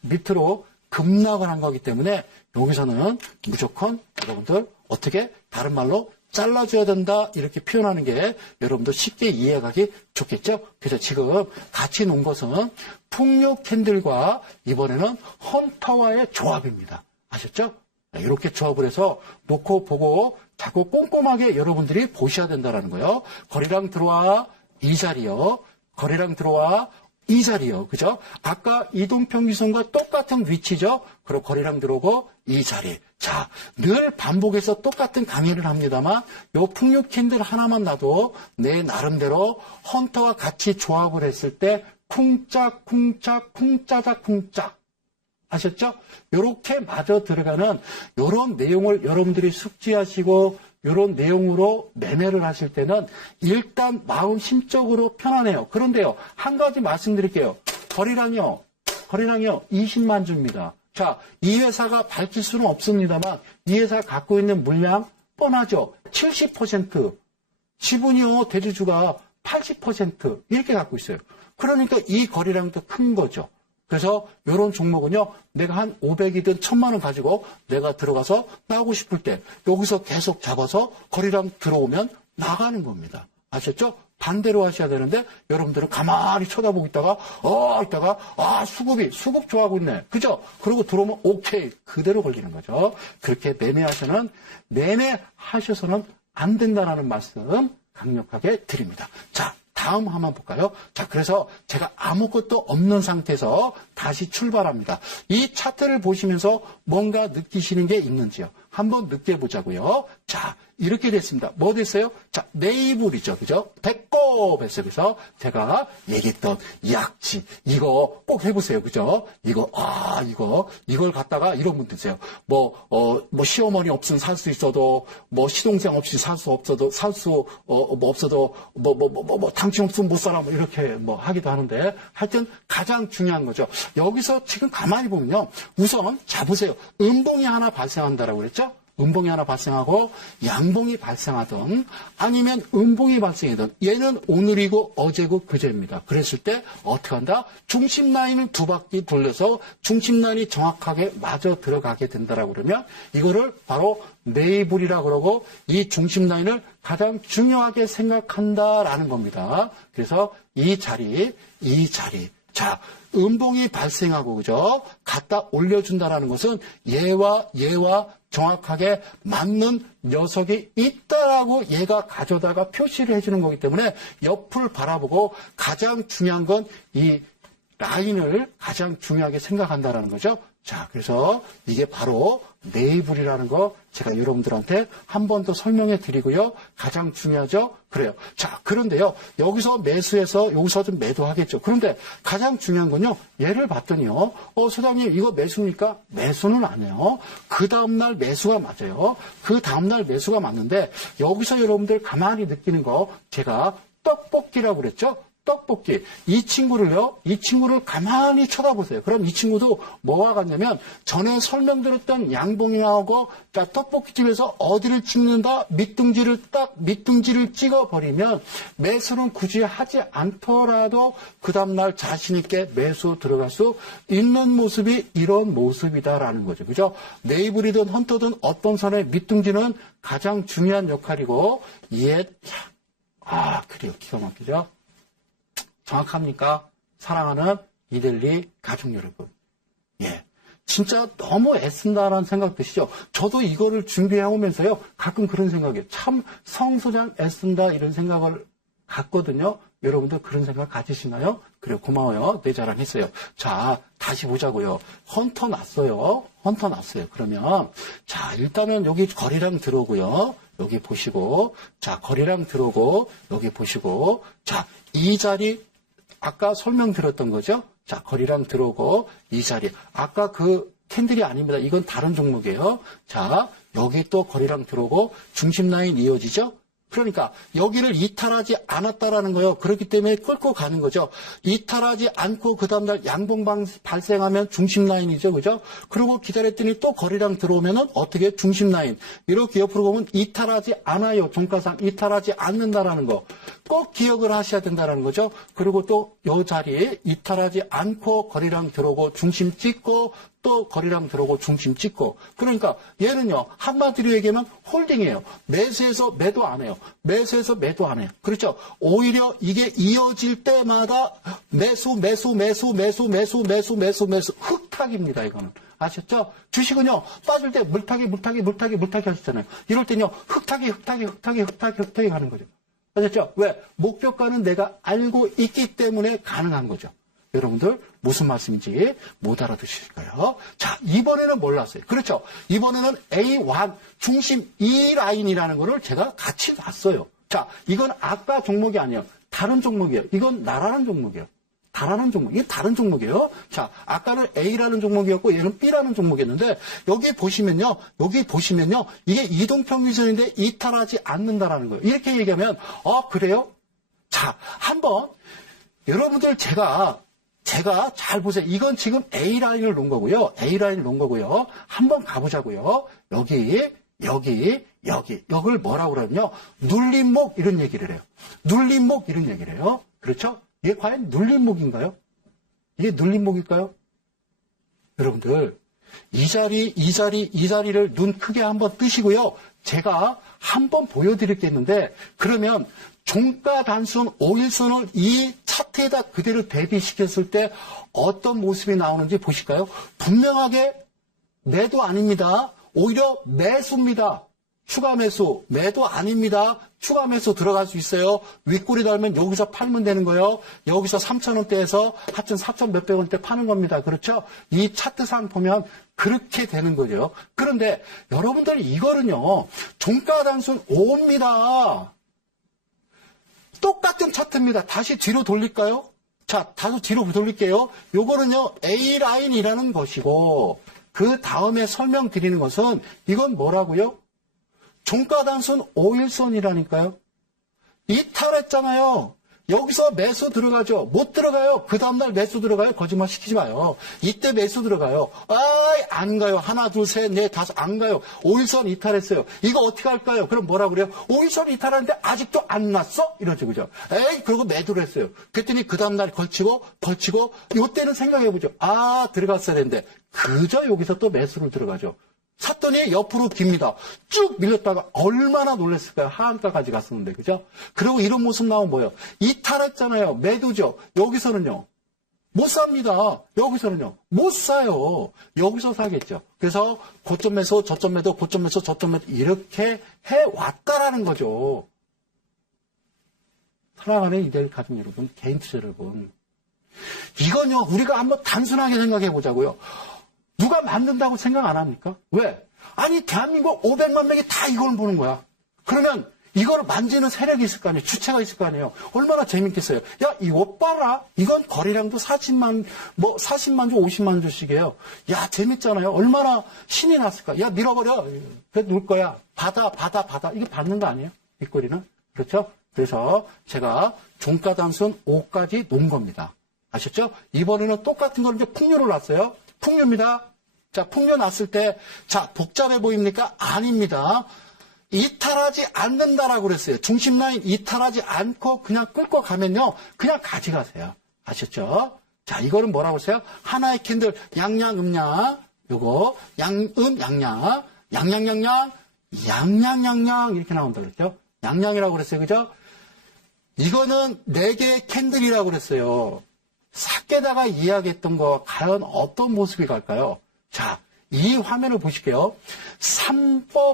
밑으로 급락을 한 거기 때문에 여기서는 무조건 여러분들 어떻게 다른 말로 잘라줘야 된다 이렇게 표현하는 게 여러분들 쉽게 이해하기 좋겠죠? 그래서 지금 같이 놓은 것은 풍요 캔들과 이번에는 헌터와의 조합입니다. 아셨죠? 이렇게 조합을 해서 놓고 보고 자꾸 꼼꼼하게 여러분들이 보셔야 된다는 거예요. 거래량 들어와 이 자리요. 거래량 들어와 이 자리요. 그죠? 아까 이동평균선과 똑같은 위치죠. 그리고 거래량 들어오고 이 자리. 자, 늘 반복해서 똑같은 강의를 합니다만 요 풍요 캔들 하나만 놔도 내 나름대로 헌터와 같이 조합을 했을 때 쿵짝 아셨죠? 요렇게 맞아 들어가는 요런 내용을 여러분들이 숙지하시고 요런 내용으로 매매를 하실 때는 일단 마음 심적으로 편안해요. 그런데요, 한 가지 말씀드릴게요. 거래량이요 20만 주입니다. 자, 이 회사가 밝힐 수는 없습니다만 이 회사가 갖고 있는 물량 뻔하죠. 70%, 지분이요, 대주주가 80% 이렇게 갖고 있어요. 그러니까 이 거래량도 큰 거죠. 그래서 이런 종목은요, 내가 한 500이든 1000만 원 가지고 내가 들어가서 나오고 싶을 때 여기서 계속 잡아서 거래량 들어오면 나가는 겁니다. 아셨죠? 반대로 하셔야 되는데 여러분들은 가만히 쳐다보고 있다가 수급 좋아하고 있네. 그죠? 그러고 들어오면 오케이. 그대로 걸리는 거죠. 그렇게 매매하셔서는 안 된다는 말씀 강력하게 드립니다. 자, 다음 한번 볼까요? 자, 그래서 제가 아무것도 없는 상태에서 다시 출발합니다. 이 차트를 보시면서 뭔가 느끼시는 게 있는지요? 한번 느껴보자고요. 자, 이렇게 됐습니다. 뭐 됐어요? 자, 네이블이죠. 그죠? 배꼽 했어요. 그래서 제가 얘기했던 약지. 이거 꼭 해보세요. 그죠? 이걸 갖다가 이런 분들 있어요. 시어머니 없으면 살 수 있어도, 시동생 없이 살 수 없어도, 당신 없으면 못 살아. 이렇게 하기도 하는데, 하여튼 가장 중요한 거죠. 여기서 지금 가만히 보면요. 우선, 자, 보세요. 음봉이 하나 발생한다라고 그랬죠? 음봉이 하나 발생하고 양봉이 발생하든 아니면 음봉이 발생하든 얘는 오늘이고 어제고 그제입니다. 그랬을 때 어떻게 한다? 중심 라인을 두 바퀴 돌려서 중심 라인이 정확하게 맞아 들어가게 된다라고 그러면 이거를 바로 네이블이라고 그러고 이 중심 라인을 가장 중요하게 생각한다라는 겁니다. 그래서 이 자리. 자, 음봉이 발생하고, 그죠? 갖다 올려준다라는 것은 얘와 정확하게 맞는 녀석이 있다라고 얘가 가져다가 표시를 해주는 거기 때문에 옆을 바라보고 가장 중요한 건 이 라인을 가장 중요하게 생각한다라는 거죠. 자, 그래서 이게 바로 네이블이라는 거 제가 여러분들한테 한 번 더 설명해 드리고요. 가장 중요하죠? 그래요. 자, 그런데요. 여기서 매수해서 여기서 좀 매도하겠죠. 그런데 가장 중요한 건요. 얘를 봤더니요. 소장님 이거 매수입니까? 매수는 아니에요. 그 다음날 매수가 맞아요. 그 다음날 매수가 맞는데 여기서 여러분들 가만히 느끼는 거 제가 떡볶이라고 그랬죠? 떡볶이. 이 친구를 가만히 쳐다보세요. 그럼 이 친구도 뭐와 같냐면 전에 설명드렸던 양봉이하고 자, 떡볶이집에서 어디를 찍는다? 밑둥지를 찍어버리면 매수는 굳이 하지 않더라도 그 다음날 자신있게 매수 들어갈 수 있는 모습이 이런 모습이다라는 거죠. 그죠? 네이블이든 헌터든 어떤 선의 밑둥지는 가장 중요한 역할이고 그래요. 기가 막히죠? 정확합니까? 사랑하는 이들리 가족 여러분. 예. 진짜 너무 애쓴다라는 생각 드시죠? 저도 이거를 준비해 오면서요. 가끔 그런 생각이에요. 참 성소장 애쓴다 이런 생각을 갖거든요. 여러분들 그런 생각 가지시나요? 그래요. 고마워요. 내 자랑했어요. 자, 다시 보자고요. 헌터 났어요. 그러면 자, 일단은 여기 거리랑 들어오고요. 여기 보시고 자, 거리랑 들어오고 여기 보시고 자, 이 자리 아까 설명드렸던 거죠? 자, 거리랑 들어오고 이 자리. 아까 그 캔들이 아닙니다. 이건 다른 종목이에요. 자, 여기 또 거리랑 들어오고 중심 라인 이어지죠? 그러니까 여기를 이탈하지 않았다라는 거예요. 그렇기 때문에 끌고 가는 거죠. 이탈하지 않고 그 다음날 양봉 발생하면 중심 라인이죠. 그죠? 그리고 기다렸더니 또 거리랑 들어오면은 어떻게 중심 라인. 이렇게 옆으로 보면 이탈하지 않아요. 종가상 이탈하지 않는다라는 거. 꼭 기억을 하셔야 된다는 거죠. 그리고 또 이 자리에 이탈하지 않고 거리랑 들어오고 중심 찍고 또 거리랑 들어오고 중심 찍고. 그러니까 얘는요. 한마디로 얘기하면 홀딩이에요. 매수해서 매도 안 해요. 그렇죠. 오히려 이게 이어질 때마다 매수 흑탁입니다. 이거는. 아셨죠? 주식은요. 빠질 때 물타기 하시잖아요. 이럴 때는요. 흑탁이 가는 거죠. 아셨죠? 왜? 목표가는 내가 알고 있기 때문에 가능한 거죠. 여러분들 무슨 말씀인지 못 알아듣으실까요? 자, 이번에는 몰랐어요. 그렇죠? 이번에는 A1 중심 E 라인이라는 거를 제가 같이 놨어요. 자, 이건 아까 종목이 아니에요. 다른 종목이에요. 이건 나라는 종목이에요. 이게 다른 종목이에요. 자, 아까는 A라는 종목이었고 얘는 B라는 종목이었는데 여기 보시면요. 이게 이동평균선인데 이탈하지 않는다라는 거예요. 이렇게 얘기하면 그래요? 자, 한번 여러분들 제가 잘 보세요. 이건 지금 A라인을 놓은 거고요. 한번 가보자고요. 여기를 뭐라고 그러냐면요. 눌림목 이런 얘기를 해요. 그렇죠? 이게 과연 눌림목인가요? 이게 눌림목일까요? 여러분들, 이 자리를 눈 크게 한번 뜨시고요. 제가 한번 보여드릴 게 있는데, 그러면 종가 단순 5일선을 이 차트에다 그대로 대비시켰을 때 어떤 모습이 나오는지 보실까요? 분명하게 매도 아닙니다. 오히려 매수입니다. 추가 매수, 매도 아닙니다. 추가 매수 들어갈 수 있어요. 윗꼬리 달면 여기서 팔면 되는 거예요. 여기서 3,000원대에서 하여튼 4,000 몇백 원대 파는 겁니다. 그렇죠? 이 차트상 보면 그렇게 되는 거죠. 그런데 여러분들 이거는요. 종가 단순 5입니다. 똑같은 차트입니다. 다시 뒤로 돌릴까요? 자, 다시 뒤로 돌릴게요. 요거는요. A라인이라는 것이고 그 다음에 설명드리는 것은 이건 뭐라고요? 종가 단순 5일선이라니까요. 이탈했잖아요. 여기서 매수 들어가죠. 못 들어가요. 그 다음날 매수 들어가요. 거짓말 시키지 마요. 이때 매수 들어가요. 안 가요. 하나, 둘, 셋, 넷, 다섯, 안 가요. 5일선 이탈했어요. 이거 어떻게 할까요? 그럼 뭐라 그래요? 5일선 이탈하는데 아직도 안 났어? 이러죠. 그죠? 그러고 매도를 했어요. 그랬더니 그 다음날 걸치고, 요때는 생각해보죠. 들어갔어야 되는데. 그저 여기서 또 매수를 들어가죠. 샀더니 옆으로 깁니다. 쭉 밀렸다가 얼마나 놀랐을까요? 하한가까지 갔었는데, 그죠? 그리고 이런 모습 나오면 뭐예요? 이탈했잖아요. 매도죠. 여기서는요. 못 삽니다. 여기서는요. 못 사요. 여기서 사겠죠. 그래서 고점 매수, 저점 매도, 고점 매수, 저점 매도 이렇게 해왔다라는 거죠. 사랑하는 이들 가족 여러분, 개인 투자 여러분. 이건요, 우리가 한번 단순하게 생각해 보자고요. 누가 만든다고 생각 안 합니까? 왜? 아니, 대한민국 500만 명이 다 이걸 보는 거야. 그러면 이걸 만지는 세력이 있을 거 아니에요? 주체가 있을 거 아니에요? 얼마나 재밌겠어요? 야, 이거 봐라. 이건 거래량도 40만 주, 50만 주씩이에요. 야, 재밌잖아요. 얼마나 신이 났을까? 야, 밀어버려. 그래, 놓을 거야. 받아. 이게 받는 거 아니에요? 윗거리는? 그렇죠? 그래서 제가 종가 단순 5까지 놓은 겁니다. 아셨죠? 이번에는 똑같은 걸 이제 풍류를 놨어요. 풍류입니다. 자, 풍류 났을 때, 자, 복잡해 보입니까? 아닙니다. 이탈하지 않는다라고 그랬어요. 중심 라인 이탈하지 않고 그냥 끌고 가면요. 그냥 가져가세요. 아셨죠? 자, 이거는 뭐라고 했어요? 하나의 캔들, 양양, 요거, 양양, 양양, 이렇게 나온다 그랬죠? 양양이라고 그랬어요. 그죠? 이거는 4개의 캔들이라고 그랬어요. 삭개다가 이야기했던 거 과연 어떤 모습이 갈까요? 자, 이 화면을 보실게요. 3병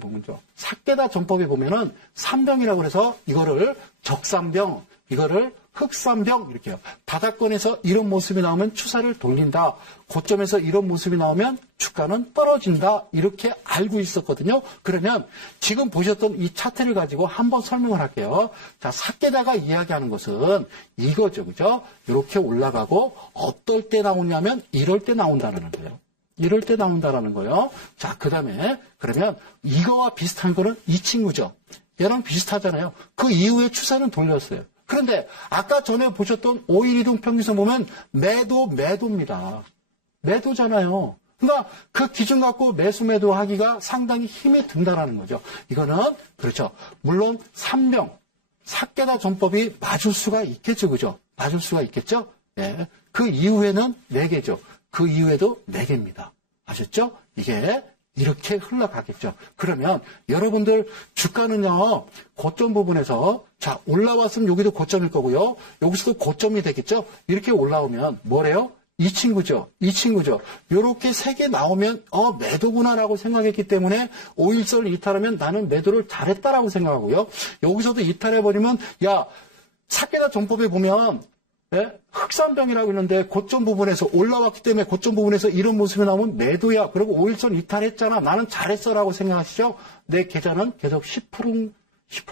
보면죠. 삭개다 전법에 보면은 3병이라고 그래서 이거를 적삼병, 이거를 흑삼병 이렇게 해요. 바닥권에서 이런 모습이 나오면 추세를 돌린다. 고점에서 이런 모습이 나오면 주가는 떨어진다. 이렇게 알고 있었거든요. 그러면 지금 보셨던 이 차트를 가지고 한번 설명을 할게요. 자, 삭개다가 이야기하는 것은 이거죠. 그죠? 이렇게 올라가고 어떨 때 나오냐면 이럴 때 나온다는 거예요. 이럴 때 나온다라는 거예요. 자, 그 다음에 그러면 이거와 비슷한 거는 이 친구죠. 얘랑 비슷하잖아요. 그 이후에 추세는 돌렸어요. 그런데 아까 전에 보셨던 5일 이동 평균선 보면 매도입니다. 매도잖아요. 그러니까 그 기준 갖고 매수 매도 하기가 상당히 힘이 든다라는 거죠. 이거는 그렇죠. 물론 3병, 삭개다 전법이 맞을 수가 있겠죠. 그죠? 맞을 수가 있겠죠? 네. 그 이후에는 4개죠. 그 이후에도 4개입니다. 아셨죠? 이게 이렇게 흘러가겠죠. 그러면 여러분들 주가는요. 고점 부분에서 자 올라왔으면 여기도 고점일 거고요. 여기서도 고점이 되겠죠. 이렇게 올라오면 뭐래요? 이 친구죠. 요렇게 3개 나오면 매도구나라고 생각했기 때문에 5일선을 이탈하면 나는 매도를 잘했다라고 생각하고요. 여기서도 이탈해버리면 야 삭개다 전법에 보면 흑삼병이라고 있는데 고점 부분에서 올라왔기 때문에 고점 부분에서 이런 모습이 나오면 매도야. 그리고 5일선 이탈했잖아. 나는 잘했어라고 생각하시죠? 내 계좌는 계속 10%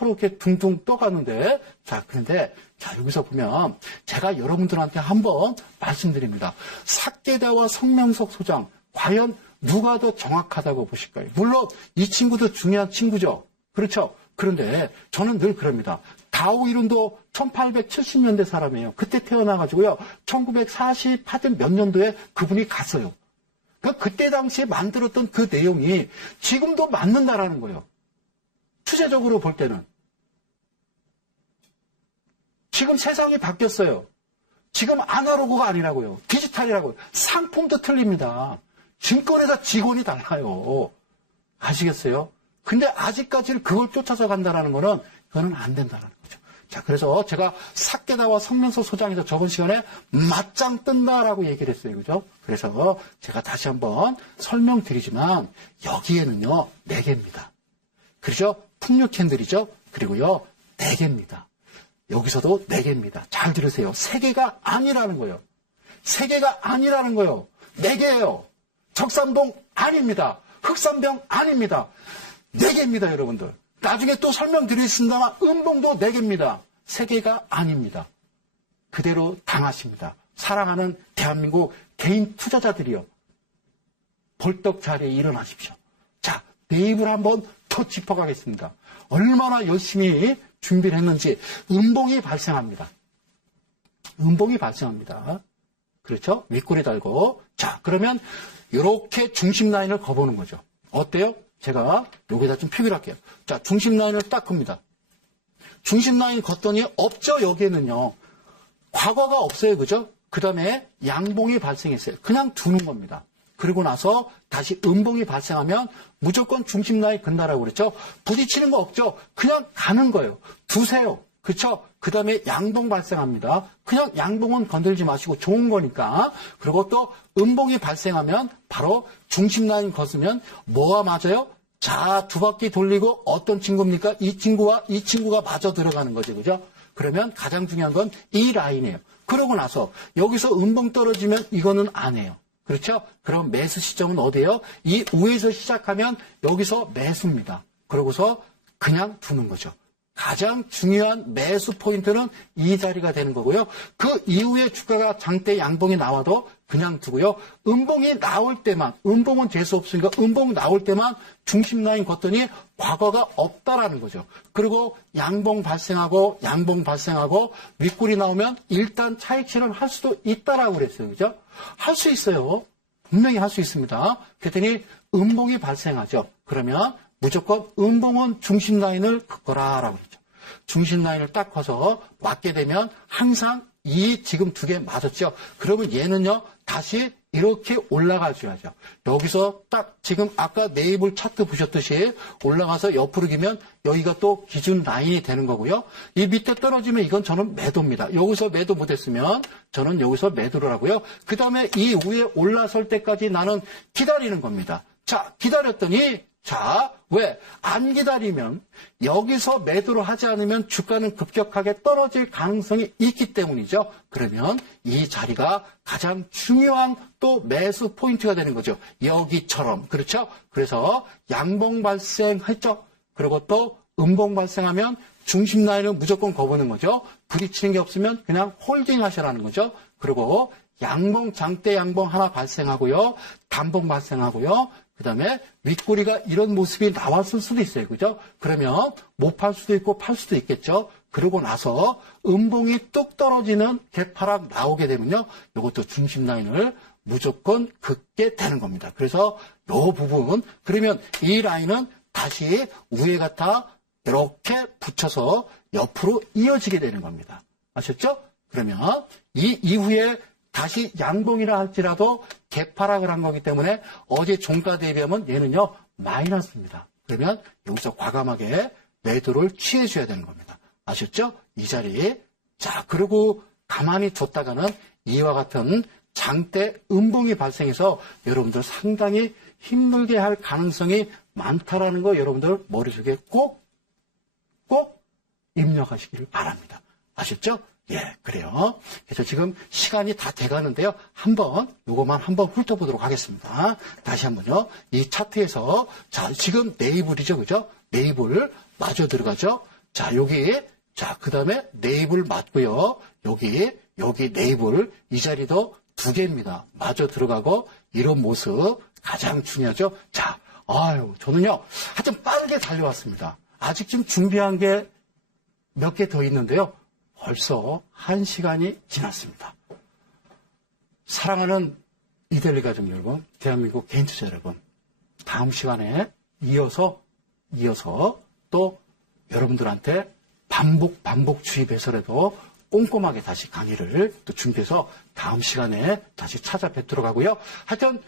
이렇게 둥둥 떠가는데 자, 그런데 자, 여기서 보면 제가 여러분들한테 한번 말씀드립니다. 삭개다와 성명석 소장 과연 누가 더 정확하다고 보실까요? 물론 이 친구도 중요한 친구죠. 그렇죠? 그런데 저는 늘 그럽니다. 다오 이룬도 1870년대 사람이에요. 그때 태어나가지고요. 1948년 몇 년도에 그분이 갔어요. 그때 당시에 만들었던 그 내용이 지금도 맞는다라는 거예요. 추세적으로 볼 때는. 지금 세상이 바뀌었어요. 지금 아날로그가 아니라고요. 디지털이라고요. 상품도 틀립니다. 증권회사 직원이 달라요. 아시겠어요? 근데 아직까지는 그걸 쫓아서 간다라는 거는 그거는 안 된다는 거죠. 자, 그래서 제가 삭개다와 성명석 소장에서 저번 시간에 맞짱 뜬다라고 얘기를 했어요. 그죠? 그래서 제가 다시 한번 설명드리지만 여기에는요, 4개입니다. 그렇죠? 풍류 캔들이죠? 그리고요, 4개입니다. 여기서도 4개입니다. 잘 들으세요. 3개가 아니라는 거예요. 3개가 아니라는 거예요. 4개예요. 적삼봉 아닙니다. 흑삼병 아닙니다. 4개입니다, 여러분들. 나중에 또 설명드리겠습니다만 음봉도 4개입니다. 3개가 아닙니다. 그대로 당하십니다. 사랑하는 대한민국 개인 투자자들이요. 벌떡 자리에 일어나십시오. 자, 내 입을 한번 더 짚어가겠습니다. 얼마나 열심히 준비를 했는지 음봉이 발생합니다. 음봉이 발생합니다. 그렇죠? 윗꼬리 달고. 자, 그러면 이렇게 중심 라인을 거보는 거죠. 어때요? 제가 여기다 좀 표기를 할게요. 자, 중심 라인을 딱 겁니다. 중심 라인 걷더니 없죠? 여기에는요. 과거가 없어요. 그죠? 그 다음에 양봉이 발생했어요. 그냥 두는 겁니다. 그리고 나서 다시 음봉이 발생하면 무조건 중심 라인 근다라고 그랬죠? 부딪히는 거 없죠? 그냥 가는 거예요. 두세요. 그쵸? 그 다음에 양봉 발생합니다. 그냥 양봉은 건들지 마시고 좋은 거니까. 그리고 또 음봉이 발생하면 바로 중심 라인 걷으면 뭐와 맞아요? 자, 두 바퀴 돌리고 어떤 친구입니까? 이 친구와 이 친구가 마저 들어가는 거죠. 그죠? 그러면 가장 중요한 건 이 라인이에요. 그러고 나서 여기서 음봉 떨어지면 이거는 안 해요. 그렇죠? 그럼 매수 시점은 어디예요? 이 위에서 시작하면 여기서 매수입니다. 그러고서 그냥 두는 거죠. 가장 중요한 매수 포인트는 이 자리가 되는 거고요. 그 이후에 주가가 장대 양봉이 나와도 그냥 두고요. 음봉이 나올 때만, 음봉은 재수 없으니까 음봉 나올 때만 중심 라인 걷더니 과거가 없다라는 거죠. 그리고 양봉 발생하고 윗골이 나오면 일단 차익 실현할 수도 있다라고 그랬어요. 그죠? 할 수 있어요. 분명히 할 수 있습니다. 그랬더니 음봉이 발생하죠. 그러면 무조건 음봉은 중심 라인을 긋거라라고 그랬죠. 중심 라인을 딱 커서 맞게 되면 항상 이 지금 두 개 맞았죠. 그러면 얘는요 다시 이렇게 올라가 줘야죠. 여기서 딱 지금 아까 네이블 차트 보셨듯이 올라가서 옆으로 기면 여기가 또 기준 라인이 되는 거고요. 이 밑에 떨어지면 이건 저는 매도입니다. 여기서 매도 못했으면 저는 여기서 매도를 하고요. 그 다음에 이 위에 올라설 때까지 나는 기다리는 겁니다. 자, 기다렸더니 자, 왜? 안 기다리면 여기서 매도를 하지 않으면 주가는 급격하게 떨어질 가능성이 있기 때문이죠. 그러면 이 자리가 가장 중요한 또 매수 포인트가 되는 거죠. 여기처럼. 그렇죠? 그래서 양봉 발생했죠. 그리고 또 음봉 발생하면 중심 라인을 무조건 거보는 거죠. 부딪히는 게 없으면 그냥 홀딩 하셔라는 거죠. 그리고 양봉, 장대 양봉 하나 발생하고요. 단봉 발생하고요. 그 다음에 윗꼬리가 이런 모습이 나왔을 수도 있어요. 그죠? 그러면 못 팔 수도 있고 팔 수도 있겠죠? 그러고 나서 음봉이 뚝 떨어지는 개파락 나오게 되면요. 이것도 중심 라인을 무조건 긋게 되는 겁니다. 그래서 이 부분, 그러면 이 라인은 다시 위에 갖다 이렇게 붙여서 옆으로 이어지게 되는 겁니다. 아셨죠? 그러면 이 이후에 다시 양봉이라 할지라도 개파락을 한 거기 때문에 어제 종가 대비하면 얘는요 마이너스입니다. 그러면 여기서 과감하게 매도를 취해 줘야 되는 겁니다. 아셨죠? 이 자리. 자, 그리고 가만히 뒀다가는 이와 같은 장대 음봉이 발생해서 여러분들 상당히 힘들게 할 가능성이 많다라는 거 여러분들 머릿속에 꼭 입력하시기를 바랍니다. 아셨죠? 예, 그래요. 그래서 지금 시간이 다 돼가는데요. 요거만 한번 훑어보도록 하겠습니다. 다시 한번요. 이 차트에서, 자, 지금 네이블이죠. 그죠? 네이블 마저 들어가죠. 자, 여기, 자, 그 다음에 네이블 맞고요. 여기 네이블, 이 자리도 두 개입니다. 마저 들어가고, 이런 모습 가장 중요하죠. 자, 저는요, 하여튼 빠르게 달려왔습니다. 아직 좀 준비한 게 몇 개 더 있는데요. 벌써 1시간이 지났습니다. 사랑하는 이데일리 가족 여러분, 대한민국 개인 투자 여러분, 다음 시간에 이어서 또 여러분들한테 반복 주입해서라도 꼼꼼하게 다시 강의를 또 준비해서 다음 시간에 다시 찾아뵙도록 하고요. 하여튼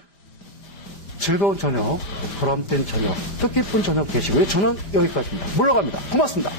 즐거운 저녁, 보람된 저녁, 뜻깊은 저녁 되시고요. 저는 여기까지입니다. 물러갑니다. 고맙습니다.